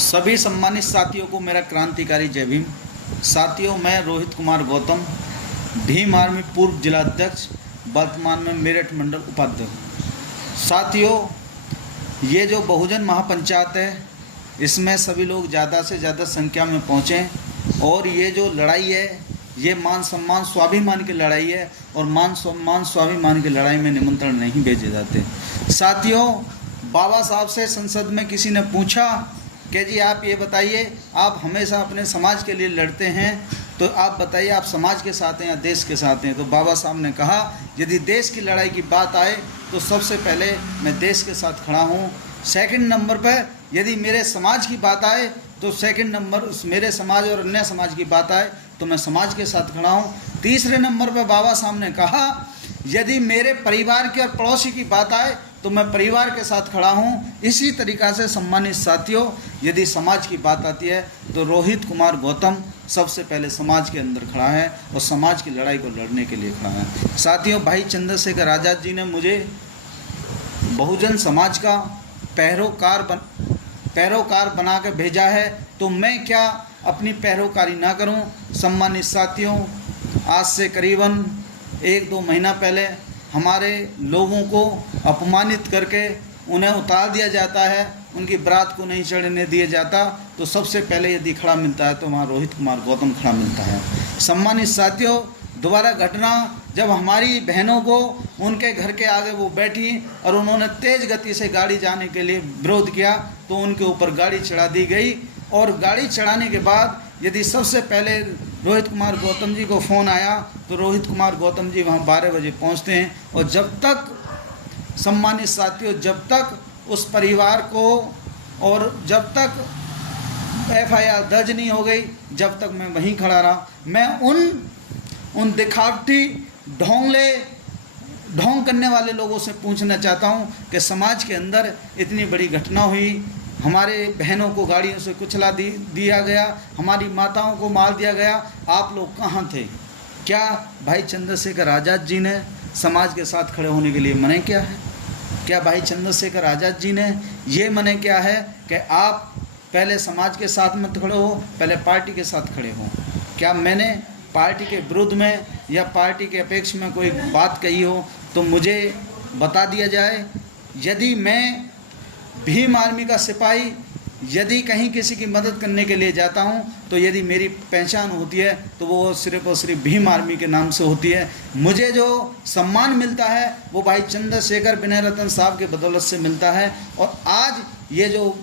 सभी सम्मानित साथियों को मेरा क्रांतिकारी जय भीम। साथियों, मैं रोहित कुमार गौतम, भीम आर्मी पूर्व जिला अध्यक्ष, वर्तमान में मेरठ मंडल उपाध्यक्ष। साथियों, ये जो बहुजन महापंचायत है, इसमें सभी लोग ज़्यादा से ज़्यादा संख्या में पहुँचें और ये जो लड़ाई है, ये मान सम्मान स्वाभिमान की लड़ाई है और मान सम्मान स्वाभिमान की लड़ाई में निमंत्रण नहीं भेजे जाते। साथियों, बाबा साहब से संसद में किसी ने पूछा कि जी आप ये बताइए, आप हमेशा अपने समाज के लिए लड़ते हैं, तो आप बताइए आप समाज के साथ हैं या देश के साथ हैं। तो बाबा साहब ने कहा, यदि देश की लड़ाई की बात आए तो सबसे पहले मैं देश के साथ खड़ा हूँ। सेकंड नंबर पर यदि मेरे समाज की बात आए तो सेकंड नंबर मेरे समाज और अन्य समाज की बात आए तो मैं समाज के साथ खड़ा हूँ। तीसरे नंबर पर बाबा साहब ने कहा, यदि मेरे परिवार के और पड़ोसी की बात आए तो मैं परिवार के साथ खड़ा हूँ। इसी तरीक़ा से सम्मानित साथियों, यदि समाज की बात आती है तो रोहित कुमार गौतम सबसे पहले समाज के अंदर खड़ा है और समाज की लड़ाई को लड़ने के लिए खड़ा है। साथियों, भाई चंद्रशेखर आज़ाद जी ने मुझे बहुजन समाज का पैरोकार बना कर भेजा है, तो मैं क्या अपनी पैरोकारी ना करूं। सम्मानित साथियों, आज से करीबन 1-2 महीना पहले हमारे लोगों को अपमानित करके उन्हें उतार दिया जाता है, उनकी बारात को नहीं चढ़ने दिया जाता, तो सबसे पहले यदि खड़ा मिलता है तो वहाँ रोहित कुमार गौतम खड़ा मिलता है। सम्मानित साथियों, दोबारा घटना जब हमारी बहनों को उनके घर के आगे वो बैठी और उन्होंने तेज़ गति से गाड़ी जाने के लिए विरोध किया तो उनके ऊपर गाड़ी चढ़ा दी गई। और गाड़ी चढ़ाने के बाद यदि सबसे पहले रोहित कुमार गौतम जी को फ़ोन आया तो रोहित कुमार गौतम जी वहाँ 12 बजे पहुँचते हैं। और जब तक सम्मानित साथियों, जब तक उस परिवार को और जब तक FIR दर्ज नहीं हो गई, जब तक मैं वहीं खड़ा रहा। मैं उन दिखावटी ढोंग करने वाले लोगों से पूछना चाहता हूं कि समाज के अंदर इतनी बड़ी घटना हुई, हमारे बहनों को गाड़ियों से कुचला दिया गया, हमारी माताओं को मार दिया गया, आप लोग कहां थे? क्या भाई चंद्रशेखर आज़ाद जी ने समाज के साथ खड़े होने के लिए मना किया है? क्या भाई चंद्रशेखर आज़ाद जी ने ये मना किया है कि आप पहले समाज के साथ मत खड़े हो, पहले पार्टी के साथ खड़े हो? क्या मैंने पार्टी के विरुद्ध में या पार्टी के अपेक्ष में कोई बात कही हो तो मुझे बता दिया जाए। यदि मैं भीम आर्मी का सिपाही यदि कहीं किसी की मदद करने के लिए जाता हूं तो यदि मेरी पहचान होती है तो वो सिर्फ और सिर्फ भीम आर्मी के नाम से होती है। मुझे जो सम्मान मिलता है वो भाई चंद्रशेखर विनय रतन साहब के बदौलत से मिलता है। और आज ये जो